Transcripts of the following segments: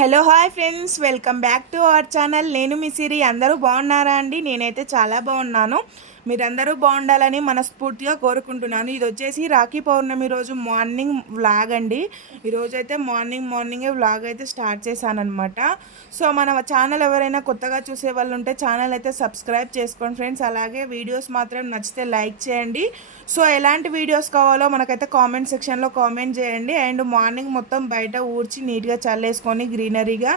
Hello hi friends, welcome back to our channel. నేను మీ సిరి. అందరూ బాగున్నారా అండి? నేనైతే చాలా బాగున్నాను. మీరందరూ బాగుండాలని మనస్ఫూర్తిగా కోరుకుంటున్నాను. ఇది వచ్చేసి రాఖీ పౌర్ణమి రోజు మార్నింగ్ వ్లాగ్ అండి. ఈరోజైతే మార్నింగే వ్లాగ్ అయితే స్టార్ట్ చేశానమాట. సో మన ఛానల్ ఎవరైనా కొత్తగా చూసే వాళ్ళు ఉంటే ఛానల్ అయితే సబ్స్క్రైబ్ చేసుకోండి ఫ్రెండ్స్. అలాగే వీడియోస్ మాత్రం నచ్చితే లైక్ చేయండి. సో ఎలాంటి వీడియోస్ కావాలో మనకైతే కామెంట్ సెక్షన్లో కామెంట్ చేయండి. అండ్ మార్నింగ్ మొత్తం బయట ఊడ్చి నీట్గా చల్లేసుకొని గ్రీనరీగా.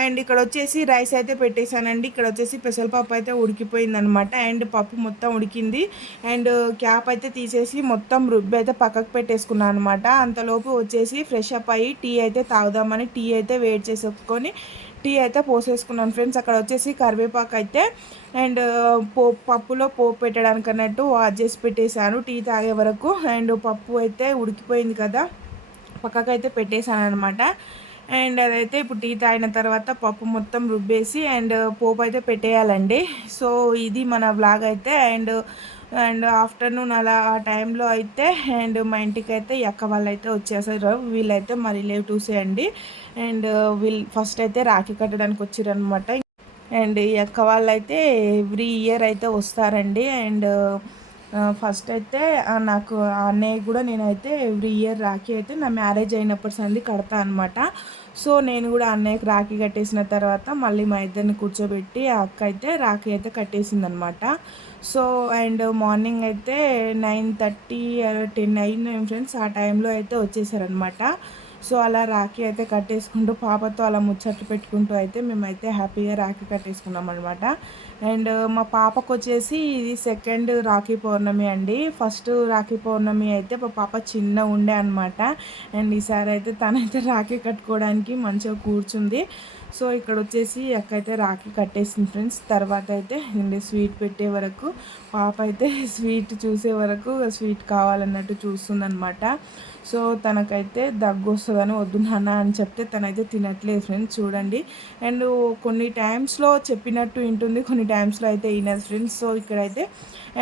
అండ్ ఇక్కడ వచ్చేసి రైస్ అయితే పెట్టేశానండి. ఇక్కడ వచ్చేసి పెసరపప్పు అయితే ఉడికిపోయింది అనమాట. అండ్ పప్పు మొత్తం ఉడికింది. అండ్ క్యాప్ అయితే తీసేసి మొత్తం రుబ్బి అయితే పక్కకు పెట్టేసుకున్నాను అనమాట. అంతలోపు వచ్చేసి ఫ్రెష్ అప్ అయ్యి టీ అయితే తాగుదామని టీ అయితే వేడి చేసేసుకొని టీ అయితే పోసేసుకున్నాను ఫ్రెండ్స్. అక్కడ వచ్చేసి కరివేపాకు అయితే అండ్ పప్పులో పోపు పెట్టడానికి అన్నట్టు వాష్ చేసి పెట్టేశాను టీ తాగే వరకు. అండ్ పప్పు అయితే ఉడికిపోయింది కదా, పక్కకైతే పెట్టేశాను అనమాట. అండ్ అదైతే ఇప్పుడు టీ తాగిన తర్వాత పప్పు మొత్తం రుబ్బేసి అండ్ పోపు అయితే పెట్టేయాలండి. సో ఇది మన వ్లాగ్ అయితే. అండ్ అండ్ ఆఫ్టర్నూన్ అలా ఆ టైంలో అయితే అండ్ మా ఇంటికి అయితే అక్క వాళ్ళు అయితే వచ్చేసారు. వీళ్ళైతే మా రిలేటివ్సే అండి. అండ్ వీళ్ళు ఫస్ట్ అయితే రాఖీ కట్టడానికి వచ్చారనమాట. అండ్ ఈ అక్క వాళ్ళు అయితే ఎవ్రీ ఇయర్ అయితే వస్తారండి. అండ్ ఫస్ట్ అయితే నాకు అన్నయ్య కూడా నేనైతే ఎవ్రీ ఇయర్ రాఖీ అయితే నా మ్యారేజ్ అయినప్పటి సంది కడతా అనమాట. సో నేను కూడా అన్నయ్యకి రాఖీ కట్టేసిన తర్వాత మళ్ళీ మా ఇద్దరిని కూర్చోబెట్టి ఆ అక్క అయితే రాఖీ అయితే కట్టేసింది అనమాట. సో అండ్ మార్నింగ్ అయితే 9:30 10 అయింది ఫ్రెండ్స్. ఆ టైంలో అయితే వచ్చేసారనమాట. సో అలా రాఖీ అయితే కట్టేసుకుంటూ పాపతో అలా ముచ్చట్లు పెట్టుకుంటూ అయితే మేమైతే హ్యాపీగా రాఖీ కట్టేసుకున్నాం అనమాట. అండ్ మా పాపకు వచ్చేసి ఇది సెకండ్ రాఖీ పౌర్ణమి అండి. ఫస్ట్ రాఖీ పౌర్ణమి అయితే మా పాప చిన్న ఉండే అనమాట. అండ్ ఈసారి అయితే తనైతే రాఖీ కట్టుకోవడానికి మంచిగా కూర్చుంది. సో ఇక్కడ వచ్చేసి అక్క అయితే రాఖీ కట్టేసింది ఫ్రెండ్స్. తర్వాత అయితే స్వీట్ పెట్టే వరకు పాప అయితే స్వీట్ చూసే వరకు స్వీట్ కావాలన్నట్టు చూస్తుందనమాట. సో తనకైతే దగ్గు వస్తుందని వద్దు నాన్న అని చెప్తే తనైతే తినట్లేదు ఫ్రెండ్స్, చూడండి. అండ్ కొన్ని టైమ్స్లో చెప్పినట్టు వింటుంది, కొన్ని టైమ్స్లో అయితే వినదు ఫ్రెండ్స్. సో ఇక్కడైతే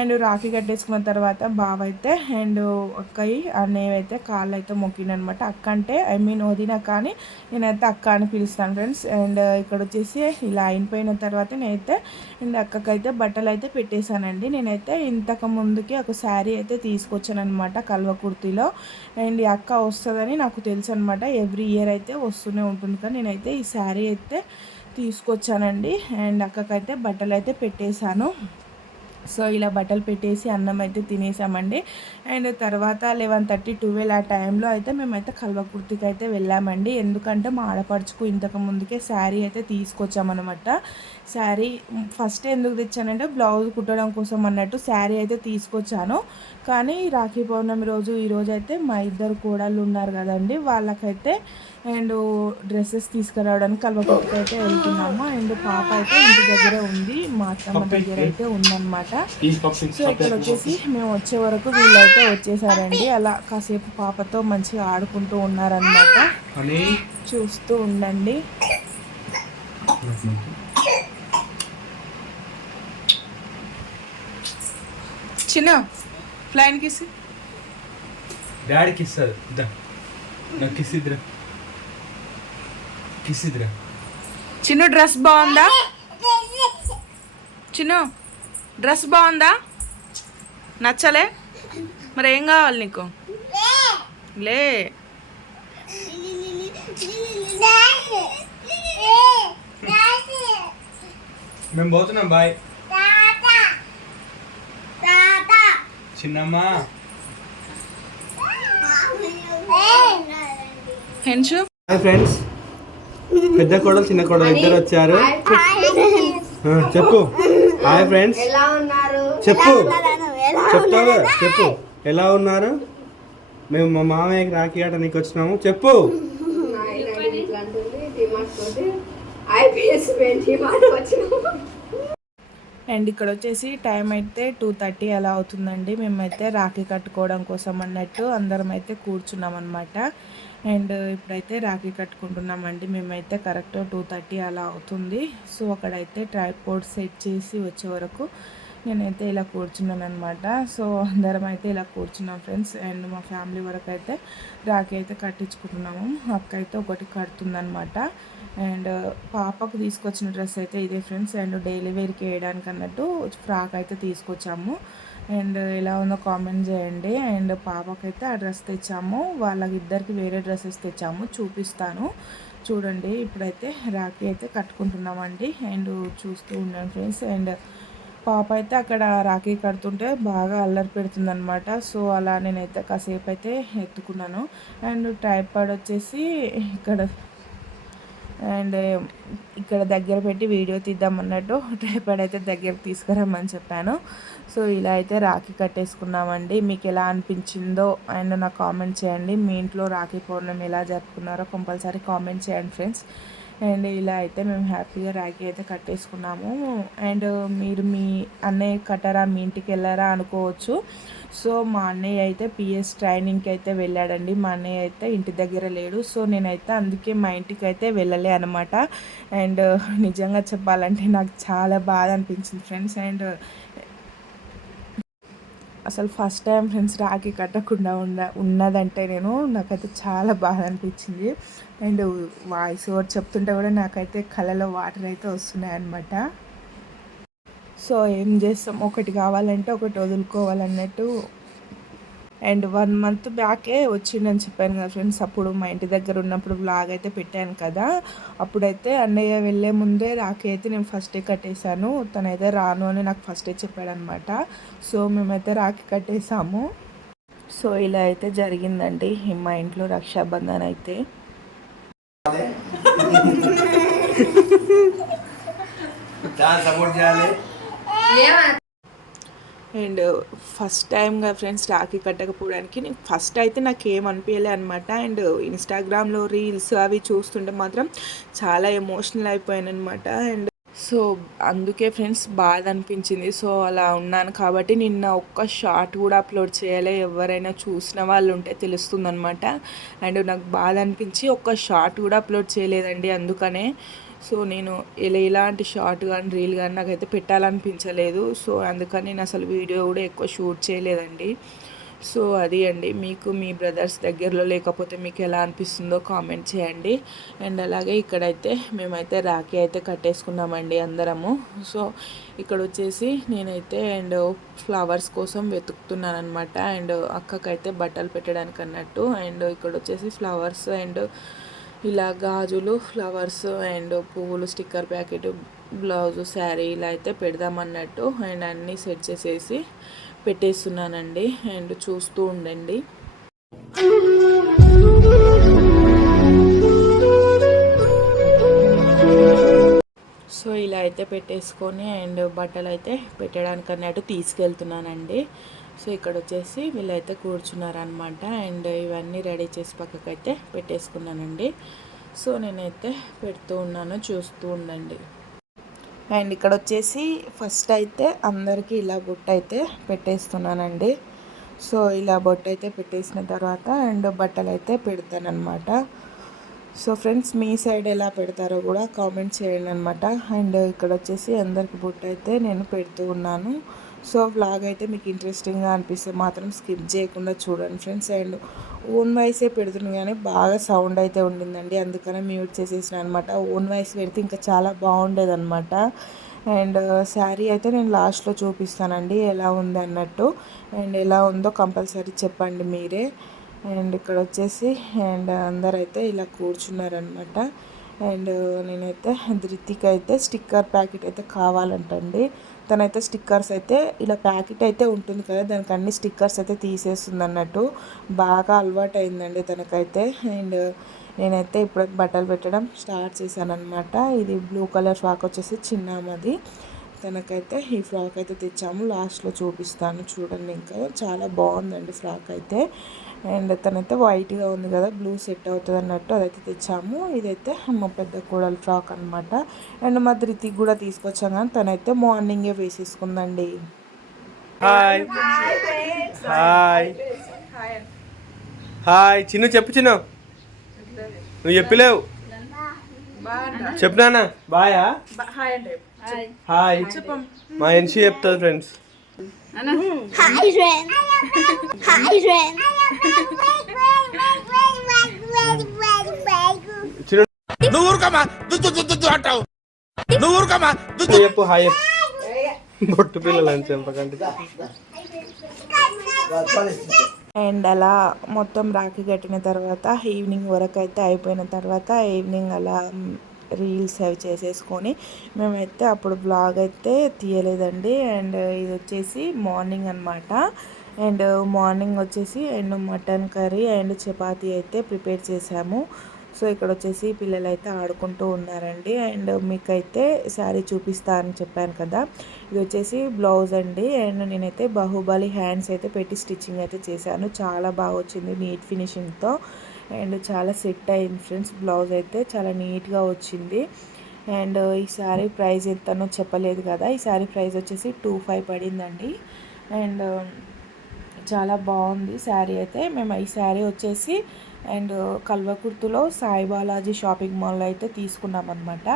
అండ్ రాఖీ కట్టేసుకున్న తర్వాత బావ అయితే అండ్ అక్కయ్య అన్నయ్య అయితే కాళ్ళు అయితే మొక్కిండనమాట. అక్క అంటే వదిన, కానీ నేనైతే అక్క అని పిలుస్తాను ఫ్రెండ్స్. అండ్ ఇక్కడ వచ్చేసి ఇలా అయిపోయిన తర్వాత నేనైతే అండ్ అక్కకైతే బట్టలు అయితే పెట్టేశానండి. నేనైతే ఇంతకు ముందుకి ఒక శారీ అయితే తీసుకొచ్చాను అనమాట కల్వకుర్తిలో. అండ్ ఈ అక్క వస్తుందని నాకు తెలుసు అనమాట. ఎవ్రీ ఇయర్ అయితే వస్తూనే ఉంటుంది, కానీ నేనైతే ఈ శారీ అయితే తీసుకొచ్చానండి. అండ్ అక్కకైతే బట్టలు అయితే పెట్టేశాను. సో ఇలా బట్టలు పెట్టేసి అన్నం అయితే తినేసామండి. అండ్ తర్వాత 11:30 12 ఆ టైంలో అయితే మేమైతే కల్వకుర్తికి అయితే వెళ్ళామండి. ఎందుకంటే మా ఆడపడుచుకు ఇంతకు ముందుకే శారీ అయితే తీసుకొచ్చామన్నమాట. శారీ ఫస్ట్ ఎందుకు తెచ్చానంటే బ్లౌజ్ కుట్టడం కోసం అన్నట్టు శారీ అయితే తీసుకొచ్చాను. కానీ రాఖీ పౌర్ణమి రోజు ఈరోజు అయితే మా ఇద్దరు కోడళ్ళు ఉన్నారు కదండి, వాళ్ళకైతే అండ్ డ్రెస్సెస్ తీసుకురావడానికి కల్వకుర్తికి అయితే వెళ్తున్నాము. అండ్ పాప అయితే ఇంటి దగ్గరే ఉంది, మా అత్తమ్మ దగ్గర అయితే ఉందన్నమాట. సో ఇక్కడ వచ్చేసి మేము వచ్చే వరకు వీళ్ళైతే వచ్చేసారండి. అలా కాసేపు పాపతో మంచిగా ఆడుకుంటూ ఉన్నారనమాట. చూస్తూ ఉండండి. చిన్న ఫ్లైన్ కిస్ డాడీ కిస్సారు కిసిద్రా కిసిద్రా. చిన్న డ్రెస్ బాగుందా? చిన్న డ్రెస్ బాగుందా? నచ్చలే? మరి ఏం కావాలి నీకు? లే మేము పోతున్నాం. బాయ్ చిన్నమ్మా. హెన్షు హాయ్ ఫ్రెండ్స్, పెద్ద కోడలు చిన్న కోడలు ఇద్దరు వచ్చారు. చెప్పు హాయ్ ఫ్రెండ్స్, చెప్పు చెప్తావా? చెప్పు ఎలా ఉన్నారు? మేము మా మామయ్యకి రాఖీ ఆడడానికి వచ్చినాము. చెప్పు. అండ్ ఇక్కడ వచ్చేసి టైం అయితే 2:30 అలా అవుతుందండి. మేమైతే రాఖీ కట్టుకోవడం కోసం అన్నట్టు అందరం అయితే కూర్చున్నాం అనమాట. అండ్ ఇప్పుడైతే రాఖీ కట్టుకుంటున్నామండి. మేమైతే కరెక్ట్ 2:30 అలా అవుతుంది. సో అక్కడైతే ట్రైపోడ్ సెట్ చేసి వచ్చే వరకు నేనైతే ఇలా కూర్చున్నాను అనమాట. సో అందరం అయితే ఇలా కూర్చున్నాం ఫ్రెండ్స్. అండ్ మా ఫ్యామిలీ వరకు అయితే రాఖీ అయితే కట్టించుకుంటున్నాము. అక్క అయితే ఒకటి కడుతుందనమాట. అండ్ పాపకు తీసుకొచ్చిన డ్రెస్ అయితే ఇదే ఫ్రెండ్స్. అండ్ డైలీ వేర్కి వేయడానికి అన్నట్టు ఫ్రాక్ అయితే తీసుకొచ్చాము. అండ్ ఎలా ఉందో కామెంట్ చేయండి. అండ్ పాపకైతే ఆ డ్రెస్ తెచ్చాము, వాళ్ళకిద్దరికి వేరే డ్రెస్సెస్ తెచ్చాము, చూపిస్తాను చూడండి. ఇప్పుడైతే రాఖీ అయితే కట్టుకుంటున్నామండి. అండ్ చూస్తూ ఉన్నాను ఫ్రెండ్స్. అండ్ పాప అయితే అక్కడ రాఖీ కడుతుంటే బాగా అల్లరి పెడుతుందనమాట. సో అలా నేనైతే కాసేపు అయితే ఎత్తుకున్నాను. అండ్ ట్రైపాడ్ వచ్చేసి ఇక్కడ అండ్ ఇక్కడ దగ్గర పెట్టి వీడియో తీద్దామన్నట్టు ట్రైపాడ్ అయితే దగ్గరకు తీసుకురమ్మని చెప్పాను. సో ఇలా అయితే రాఖీ కట్టేసుకున్నామండి. మీకు ఎలా అనిపించిందో అండ్ నాకు కామెంట్ చేయండి. మీ ఇంట్లో రాఖీ పౌర్ణమి ఎలా జరుపుకున్నారో కంపల్సరీ కామెంట్ చేయండి ఫ్రెండ్స్. అండ్ ఇలా అయితే మేము హ్యాపీగా రాఖీ అయితే కట్టేసుకున్నాము. అండ్ మీరు మీ అన్నయ్య కట్టారా, మీ ఇంటికి వెళ్ళారా అనుకోవచ్చు. సో మా అన్నయ్య అయితే పిఎస్ ట్రైనింగ్కి అయితే వెళ్ళాడండి. మా అన్నయ్య అయితే ఇంటి దగ్గర లేడు. సో నేనైతే అందుకే మా ఇంటికి అయితే వెళ్ళలే అనమాట. అండ్ నిజంగా చెప్పాలంటే నాకు చాలా బాధ అనిపించింది ఫ్రెండ్స్. అండ్ అసలు ఫస్ట్ టైం ఫ్రెండ్స్ రాఖీ కట్టకుండా ఉన్నదంటే నాకైతే చాలా బాధ అనిపించింది. అండ్ వాయిస్ ఓవర్ చెప్తుంటే కూడా నాకైతే కళ్ళలో వాటర్ అయితే వస్తున్నాయి అన్నమాట. సో ఏం చేస్తాం, ఒకటి కావాలంటే ఒకటి వదులుకోవాలన్నట్టు. అండ్ 1 month బ్యాకే వచ్చిండని చెప్పాను కదా ఫ్రెండ్స్. అప్పుడు మా ఇంటి దగ్గర ఉన్నప్పుడు వ్లాగ్ అయితే పెట్టాను కదా. అప్పుడైతే అన్నయ్య వెళ్ళే ముందే రాఖీ అయితే నేను ఫస్టే కట్టేశాను. తనైతే రాను అని నాకు ఫస్టే చెప్పాడనమాట. సో మేమైతే రాఖీ కట్టేసాము. సో ఇలా అయితే జరిగిందండి మా ఇంట్లో రక్షాబంధన్ అయితే. అండ్ ఫస్ట్ టైంగా ఫ్రెండ్స్ రాఖీ కట్టకపోవడానికి ఫస్ట్ అయితే నాకు ఏమనిపించలే అనమాట. అండ్ ఇన్స్టాగ్రామ్లో రీల్స్ అవి చూస్తుంటే మాత్రం చాలా ఎమోషనల్ అయిపోయాను అనమాట. అండ్ సో అందుకే ఫ్రెండ్స్ బాధ అనిపించింది. సో అలా ఉన్నాను కాబట్టి నిన్న ఒక్క షార్ట్ కూడా అప్లోడ్ చేయలే. ఎవరైనా చూసిన వాళ్ళు ఉంటే తెలుస్తుందనమాట. అండ్ నాకు బాధ అనిపించి ఒక్క షార్ట్ కూడా అప్లోడ్ చేయలేదండి. అందుకనే సో నేను ఎలాంటి షార్ట్ కానీ రీల్ కానీ నాకైతే పెట్టాలనిపించలేదు. సో అందుకని నేను అసలు వీడియో కూడా ఎక్కువ షూట్ చేయలేదండి. సో అది అండి, మీకు మీ బ్రదర్స్ దగ్గరలో లేకపోతే మీకు ఎలా అనిపిస్తుందో కామెంట్ చేయండి. అండ్ అలాగే ఇక్కడైతే మేమైతే రాఖీ అయితే కట్టేసుకున్నామండి అందరము. సో ఇక్కడ వచ్చేసి నేనైతే అండ్ ఫ్లవర్స్ కోసం వెతుకుతున్నాను అనమాట. అండ్ అక్కకైతే బట్టలు పెట్టడానికి అన్నట్టు. అండ్ ఇక్కడ వచ్చేసి ఫ్లవర్స్ అండ్ ఇలా గాజులు, ఫ్లవర్స్ అండ్ పువ్వులు, స్టిక్కర్ ప్యాకెట్, బ్లౌజు, శారీ ఇలా అయితే పెడదామన్నట్టు. అండ్ అన్నీ సెట్ చేసేసి పెట్టేస్తున్నానండి. అండ్ చూస్తూ ఉండండి. సో ఇలా అయితే పెట్టేసుకొని అండ్ బట్టలు అయితే పెట్టడానికి అన్నట్టు తీసుకెళ్తున్నానండి. సో ఇక్కడ వచ్చేసి వీళ్ళైతే కూర్చున్నారనమాట. అండ్ ఇవన్నీ రెడీ చేసి పక్కకైతే పెట్టేసుకున్నానండి. సో నేనైతే పెడుతూ ఉన్నాను, చూస్తూ ఉండండి. అండ్ ఇక్కడ వచ్చేసి ఫస్ట్ అయితే అందరికీ ఇలా బొట్టు అయితే పెట్టేస్తున్నానండి. సో ఇలా బొట్టు అయితే పెట్టేసిన తర్వాత అండ్ బట్టలు అయితే పెడతానమాట. సో ఫ్రెండ్స్ మీ సైడ్ ఎలా పెడతారో కూడా కామెంట్ చేయండి అనమాట. అండ్ ఇక్కడ వచ్చేసి అందరికి బొట్టు అయితే నేను పెడుతూ ఉన్నాను. సో వ్లాగ్ అయితే మీకు ఇంట్రెస్టింగ్గా అనిపిస్తే మాత్రం స్కిప్ చేయకుండా చూడండి ఫ్రెండ్స్. అండ్ ఓన్ వాయిసే పెడుతున్నాను కానీ బాగా సౌండ్ అయితే ఉండిందండి, అందుకనే మ్యూట్ చేసేసిన అనమాట. ఓన్ వాయిస్ పెడితే ఇంకా చాలా బాగుండేది అనమాట. అండ్ శారీ అయితే నేను లాస్ట్లో చూపిస్తానండి ఎలా ఉంది అన్నట్టు. అండ్ ఎలా ఉందో కంపల్సరీ చెప్పండి మీరే. అండ్ ఇక్కడ వచ్చేసి అండ్ అందరైతే ఇలా కూర్చున్నారనమాట. అండ్ నేనైతే ధృతికి అయితే స్టిక్కర్ ప్యాకెట్ అయితే కావాలంటండి. తనైతే స్టిక్కర్స్ అయితే ఇలా ప్యాకెట్ అయితే ఉంటుంది కదా, దానికి అన్ని స్టిక్కర్స్ అయితే తీసేస్తుంది అన్నట్టు. బాగా అలవాటు అయిందండి తనకైతే. అండ్ నేనైతే ఇప్పుడు బట్టలు పెట్టడం స్టార్ట్ చేశాను అనమాట. ఇది బ్లూ కలర్ ఫ్రాక్ వచ్చేసి చిన్నమ్మది. తనకైతే ఈ ఫ్రాక్ అయితే తెచ్చాము, లాస్ట్లో చూపిస్తాను చూడండి. ఇంకా చాలా బాగుందండి ఫ్రాక్ అయితే. అండ్ తనైతే వైట్గా ఉంది కదా, బ్లూ సెట్ అవుతుంది అన్నట్టు అదైతే తెచ్చాము. ఇదైతే మా పెద్ద కోడలు ఫ్రాక్ అనమాట. అండ్ మా ధృతికి కూడా తీసుకొచ్చాం కానీ తనైతే మార్నింగే వేసేసుకుందండి. హాయ్ హాయ్ హాయ్ చిన్ను చెప్పు. చిన్ను నువ్వు చెప్పలేవు, చెప్పు నాన్న. బాయా హాయ్ మా ఎన్సీ చెప్తుంది friends. Hi friend. Hi friend. Chinnu చెప్పు హాయ్ బొట్టు పిల్లలు అని చెప్పకండి. అండ్ అలా మొత్తం రాఖీ కట్టిన తర్వాత ఈవినింగ్ వరకు అయితే అయిపోయిన తర్వాత ఈవినింగ్ అలా రీల్స్ అవి చేసేసుకొని మేమైతే అప్పుడు బ్లాగ్ అయితే తీయలేదండి. అండ్ ఇది వచ్చేసి మార్నింగ్ అనమాట. అండ్ మార్నింగ్ వచ్చేసి and mutton curry and chapati అయితే ప్రిపేర్ చేసాము. సో ఇక్కడ వచ్చేసి పిల్లలు అయితే ఆడుకుంటూ ఉన్నారండి. అండ్ మీకైతే శారీ చూపిస్తా అని చెప్పాను కదా, ఇది వచ్చేసి బ్లౌజ్ అండి. అండ్ నేనైతే బాహుబలి హ్యాండ్స్ అయితే పెట్టి స్టిచ్చింగ్ అయితే చేశాను. చాలా బాగా వచ్చింది నీట్ ఫినిషింగ్తో. అండ్ చాలా సెట్ అయింది ఫ్రెండ్స్. బ్లౌజ్ అయితే చాలా నీట్గా వచ్చింది. అండ్ ఈ శారీ ప్రైస్ ఎంతనో చెప్పలేదు కదా, ఈ శారీ ప్రైస్ వచ్చేసి 25 పడిందండి. అండ్ చాలా బాగుంది శారీ అయితే. మేము ఈ శారీ వచ్చేసి అండ్ కల్వకుర్తిలో సాయి బాలాజీ షాపింగ్ మాల్లో అయితే తీసుకున్నాం అనమాట.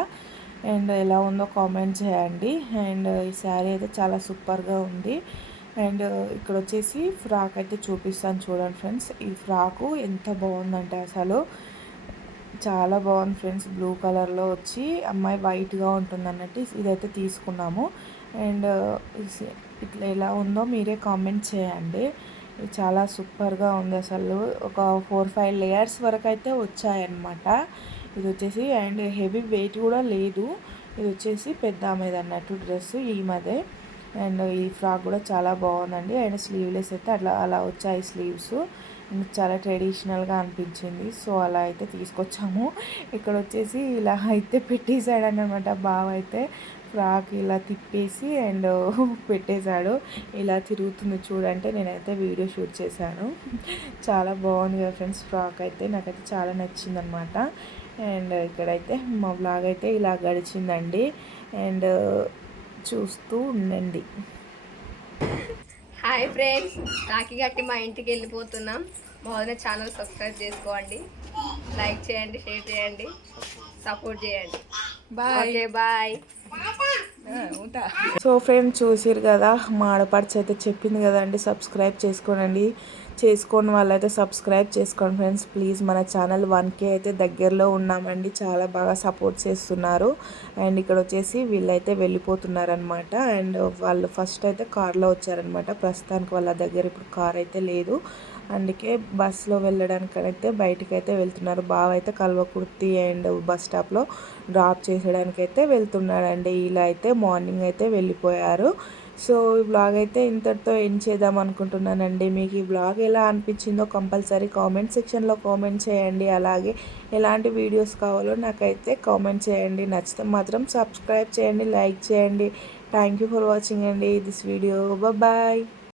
అండ్ ఎలా ఉందో కామెంట్ చేయండి. అండ్ ఈ శారీ అయితే చాలా సూపర్గా ఉంది. అండ్ ఇక్కడ వచ్చేసి ఫ్రాక్ అయితే చూపిస్తాను చూడండి ఫ్రెండ్స్. ఈ ఫ్రాకు ఎంత బాగుందంటే అసలు చాలా బాగుంది ఫ్రెండ్స్. బ్లూ కలర్లో వచ్చి అమ్మాయి వైట్గా ఉంటుంది అన్నట్టు ఇదైతే తీసుకున్నాము. అండ్ ఇట్లా ఎలా ఉందో మీరే కామెంట్ చేయండి. చాలా సూపర్గా ఉంది అసలు. ఒక 4-5 లేయర్స్ వరకు అయితే వచ్చాయన్నమాట. ఇది వచ్చేసి అండ్ హెవీ వెయిట్ కూడా లేదు. ఇది వచ్చేసి పెద్ద ఆమెది అన్నట్టు డ్రెస్ ఈమెదే. అండ్ ఈ ఫ్రాక్ కూడా చాలా బాగుందండి. అండ్ స్లీవ్లెస్ అయితే అలా వచ్చాయి స్లీవ్స్. చాలా ట్రెడిషనల్గా అనిపించింది. సో అలా అయితే తీసుకొచ్చాము. ఇక్కడ వచ్చేసి ఇలా అయితే పెట్టేశాడనమాట బావ అయితే. ఫ్రాక్ ఇలా తిప్పేసి అండ్ పెట్టేశాడు. ఇలా తిరుగుతుంది చూడంటే నేనైతే వీడియో షూట్ చేశాను. చాలా బాగుంది కదా ఫ్రెండ్స్ ఫ్రాక్ అయితే. నాకైతే చాలా నచ్చింది అనమాట. అండ్ ఇక్కడైతే మా బ్లాగ్ అయితే ఇలా గడిచిందండి. అండ్ చూస్తూ ఉండండి. హాయ్ ఫ్రెండ్స్, రాఖీ కట్టి మా ఇంటికి వెళ్ళిపోతున్నాం. మా వదిన ఛానల్ సబ్స్క్రైబ్ చేసుకోండి, లైక్ చేయండి, షేర్ చేయండి, సపోర్ట్ చేయండి. Okay bye. సో ఫ్రెండ్స్ చూసిరు కదా, మా ఆడపడిచి అయితే చెప్పింది కదండి సబ్స్క్రైబ్ చేసుకోనండి. చేసుకోని వాళ్ళైతే సబ్స్క్రైబ్ చేసుకోండి ఫ్రెండ్స్ ప్లీజ్. మన ఛానల్ 1K అయితే దగ్గరలో ఉన్నామండి. చాలా బాగా సపోర్ట్ చేస్తున్నారు. అండ్ ఇక్కడ వచ్చేసి వీళ్ళైతే వెళ్ళిపోతున్నారనమాట. అండ్ వాళ్ళు ఫస్ట్ అయితే కార్లో వచ్చారనమాట. ప్రస్తుతానికి వాళ్ళ దగ్గర ఇప్పుడు కార్ అయితే లేదు, అందుకే బస్సులో వెళ్ళడానికైతే బయటకైతే వెళ్తున్నారు. బావ అయితే కల్వకుర్తి అండ్ బస్ స్టాప్లో డ్రాప్ చేసడానికి అయితే వెళ్తున్నాడండి. ఇలా అయితే మార్నింగ్ అయితే వెళ్ళిపోయారు. సో ఈ బ్లాగ్ అయితే ఇంతటితో ఎండ్ చేద్దాం అనుకుంటున్నానండి. మీకు ఈ బ్లాగ్ ఎలా అనిపించిందో కంపల్సరీ కామెంట్ సెక్షన్లో కామెంట్ చేయండి. అలాగే ఎలాంటి వీడియోస్ కావాలో నాకైతే కామెంట్ చేయండి. నచ్చితే మాత్రం సబ్స్క్రైబ్ చేయండి, లైక్ చేయండి. థ్యాంక్ యూ ఫర్ వాచింగ్ అండి దిస్ వీడియో. బాయ్.